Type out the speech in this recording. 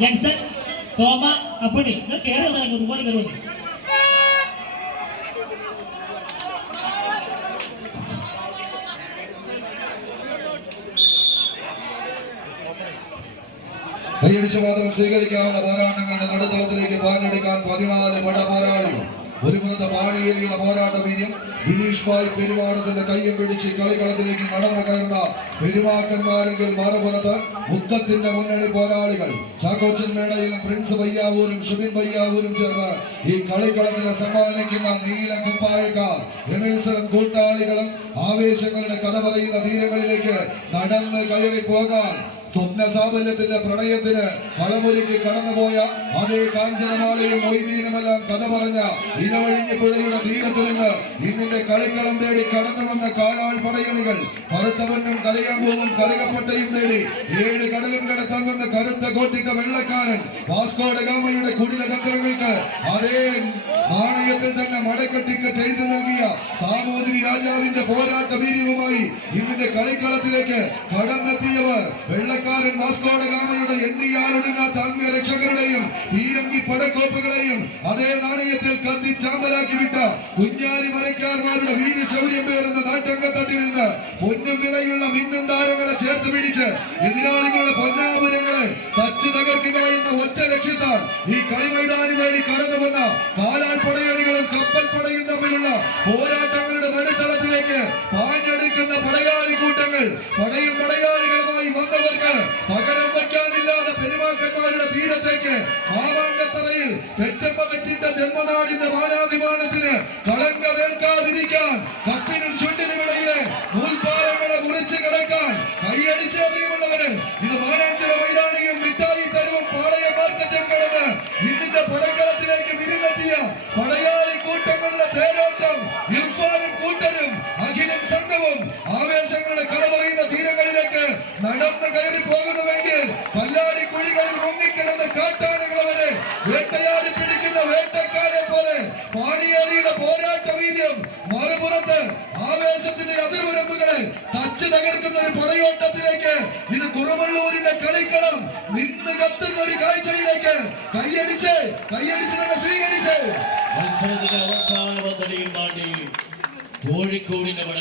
ജെൻസൺ തോമ അപ്പണി നിങ്ങൾ കയറുന്നത് ഒരുപാട് കയറുന്നത് കൈയടിച്ച മാത്രം സ്വീകരിക്കാവുന്ന പോരാട്ടങ്ങളുടെ നടുത്തളത്തിലേക്ക് പാഞ്ഞെടുക്കാൻ 14 പട പോരാളികൾ. ഒരു പുറത്ത് പാണിയേലിയുടെ പോരാട്ട വീര്യം ബിനീഷ് ഭായ് പെരുമാടത്തിന്റെ കയ്യം പിടിച്ച് കളിക്കളത്തിലേക്ക് നടന്നു കയറുന്ന പെരുമാക്കന്മാരെങ്കിൽ മറുപുറത്ത് മുക്കത്തിന്റെ മുന്നണി പോരാളികൾ ചാക്കോച്ചൻ മേടയിലും പ്രിൻസ് പയ്യാവൂരും ഷുബിൻ പയ്യാവൂരും ചേർന്ന് ഈ കളിക്കളത്തിന് സമ്മാനിക്കുന്ന നീല കുപ്പായക്കാർ എമിൽസലും കൂട്ടാളികളും ആവേശങ്ങളുടെ കഥ പറയുന്ന തീരങ്ങളിലേക്ക് നടന്ന് കയറി പോകാൻ സ്വപ്ന സാഫല്യത്തിന്റെ പ്രണയത്തിന് കളമൊരുക്കി കടന്നുപോയ അതേ കാഞ്ചനമാലയും മൊയ്തീനുമെല്ലാം കഥ പറഞ്ഞ ഇലവഴിഞ്ഞപ്പുഴയുടെ തീരത്ത് നിന്ന് ഇന്നിന്റെ കളിക്കളം തേടി കടന്നു വന്ന കാലാൾ പടയണികൾ കറുത്തവനും കലയാമ്പൂവും കറുകപ്പട്ടയും തേടി 7 കടലും കടത്തങ്ങുന്ന കറുത്ത കോട്ടിട്ട വെള്ളക്കാരൻ വാസ്കോഡ ഗാമയുടെ കുടില തന്ത്രങ്ങൾക്ക് അതേ നാണയത്തിൽ തന്നെ മടക്കട്ടിക്കറ്റ് എഴുതി നൽകിയ സാമൂതിരി രാജാവിന്റെ പോരാട്ട വീര്യവുമായി ഇന്നിന്റെ കളിക്കളത്തിലേക്ക് കടന്നെത്തിയവർ വെള്ളക്കാരൻ വാസ്കോഡ ഗാമയുടെ എണ്ണിയാലൊടുങ്ങാത്ത അംഗരക്ഷകരുടെയും പീരങ്കി പടക്കോപ്പുകളെയും അതേ നാണയത്തിൽ കത്തി ചാമ്പലാക്കി വിട്ട കുഞ്ഞാലി മരക്കാർമാരുടെ വീര്യശൗര്യം പേറുന്ന നാട്ടങ്കത്തട്ടിൽ നിന്ന് പൊന്നും വിലയുള്ള മിന്നും താരങ്ങളെ ചേർത്ത് പിടിച്ച് എതിരാളികളുടെ പൊന്നാപുരങ്ങളെ തച്ച് തകർക്കുക എന്ന ഒറ്റ ലക്ഷ്യത്താൽ ഈ കളിമൈതാനി തേടി കടന്നു വന്ന കാലാൾ പടയണികളും കപ്പൽ പടയും തമ്മിലുള്ള പോരാട്ടങ്ങളുടെ നടുത്തളത്തിലേക്ക് പാഞ്ഞെടുക്കുന്ന പടയാളി കൂട്ടങ്ങൾ പടയും പടയാളികളുമായി വന്നവർക്ക് പകരം വയ്ക്കാനില്ലാതെ പെരുമാക്കന്മാരുടെ തീരത്തേക്ക് മാവാങ്കത്തറയിൽ പെറ്റമ്മ പെറ്റിട്ട ജന്മനാടിന്റെ മാനാഭിമാനത്തിന് കളങ്കമേൽക്കാതിരിക്കാൻ കപ്പിനും ചുണ്ടിനുമിടയിലെ നൂൽപ്പാലങ്ങളെ മുറിച്ച് കിടക്കാൻ കൈയടിച്ച് അറിയുമുള്ളവര് ഇത് മാനാഞ്ചിറ മൈതാനിയും മിഠായി തെരുവും പാളയ മാർക്കറ്റും കടന്ന് ഇതിന്റെ പടക്കളത്തിലേക്ക് വിരുന്നെത്തിയ പടയാളി കൂട്ടങ്ങളുടെ തേരോട്ടം ഇർഫാനും കൂട്ടരും അഖിലും സംഘവും ആവേശങ്ങളുടെ കഥ പറയുന്ന തീരങ്ങളിലേക്ക് നടന്ന് കയറി പോകുന്നുവെങ്കിൽ പല്ലാടി കുഴികളിൽ മുങ്ങിക്കിടന്ന് കാട്ടാനകളെ വരെ വേട്ടയാടി പിടിക്കുന്ന വേട്ടക്കാരെ പോലെ പാണിയേലിയുടെ പോരാട്ട വീര്യം മറുപുറത്ത് ആവേശത്തിന്റെ അതിർവരമ്പുകളെ തച്ച് തകർക്കുന്ന ഒരു പടയോട്ടത്തിലേക്ക് ഇത് കുറുവള്ളൂരിന്റെ കളിക്കളം നിന്ന് കത്തുന്ന ഒരു കാഴ്ചയിലേക്ക് കൈയടിച്ച് തന്നെ സ്വീകരിച്ച് മത്സരത്തിന്റെ അവസാന പദ്ധതിയും താണ്ടി കോഴിക്കോടിന്റെ